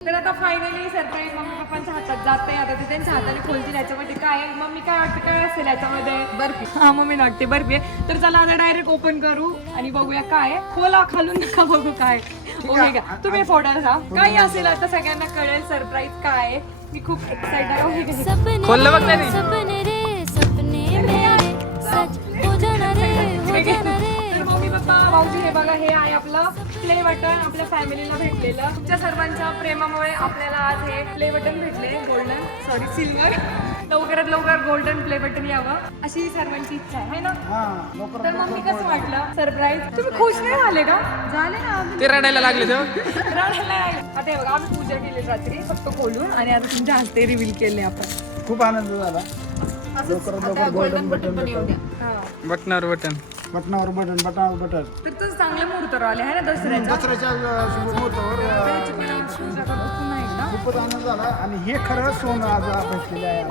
तर आता finally surprise mummy पप्पांच्या हातात जाते. आता ते त्यांच्या हाताने खोलतील. याच्यामध्ये काय आहे मम्मी काय वाटतं काय असेल याच्यामध्ये? बर्फी. हा मम्मी वाटते बर्फी आहे. तर चला आता डायरेक्ट ओपन करू आणि बघूया काय आहे. खोला खालून नका बघू काय. ओके का तुम्ही फोटो जा काही असेल आता सगळ्यांना कळेल सरप्राईज काय आहे. मी खूप एक्साइटेड आहे. खोललं बघ नाही तर मम्मी पप्पा भाऊजी हे बघा हे आहे आपलं प्ले बटन. आपल्या फॅमिलीला भेटलेलं. तुमच्या सर्वांच्या प्रेमामुळे आपल्याला आज हे प्ले बटन भेटले. गोल्डन सिल्वर लवकरात लवकर गोल्डन प्ले बटन यावं अशी सर्वांची इच्छा आहे ना. तर मम्मी कसं वाटलं सरप्राईज? तुम्ही खुश नाही झाले का? झाले ना. ते रडायला लागले तेव्हा. रडायला लागले. आता हे बघा आम्ही पूजा केली रात्री फक्त खोलून आणि आता तुमच्या हस्ते रिव्हील केले आपण. खूप आनंद झाला. गोल्डन बटन बटनावर बटन बटनावर बटन तर तसं चांगले मुहूर्त आले आहे ना दसऱ्याच्या. दसऱ्याच्या शुभमुहूर्तावर पुन्हा एकदा खूपच आनंद झाला आणि हे खरं सोनं आज भेटलेलं आहे.